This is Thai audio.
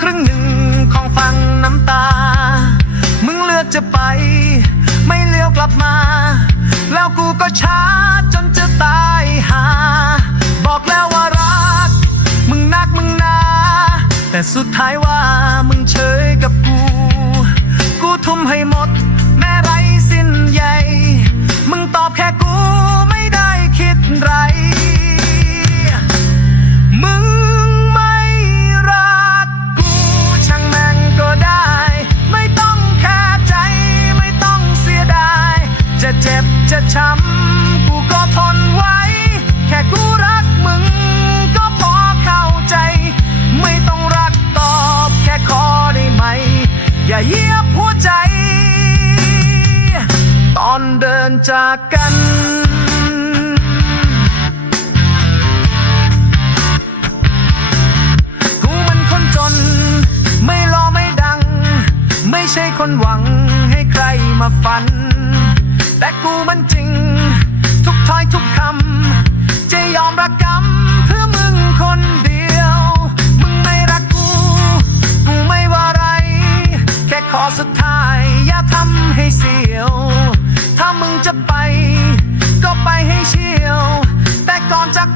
ครึ่งหนึ่งของฟังน้ำตา มึงเลือกจะไป ไม่เลี้ยวกลับมา แล้วกูก็ช้าจนจะตายหา บอกแล้วว่ารัก มึงนักมึงนา แต่สุดท้ายว่า เยียบหัวใจ ตอนเดินจากกัน กูมันคนจน ไม่รอไม่ดัง ไม่ใช่คนหวังให้ใครมาฝัน แต่กูมัน สุดท้ายอย่าทำให้เสียว ถ้ามึงจะไป ก็ไปให้เชียว แต่ก่อนจาก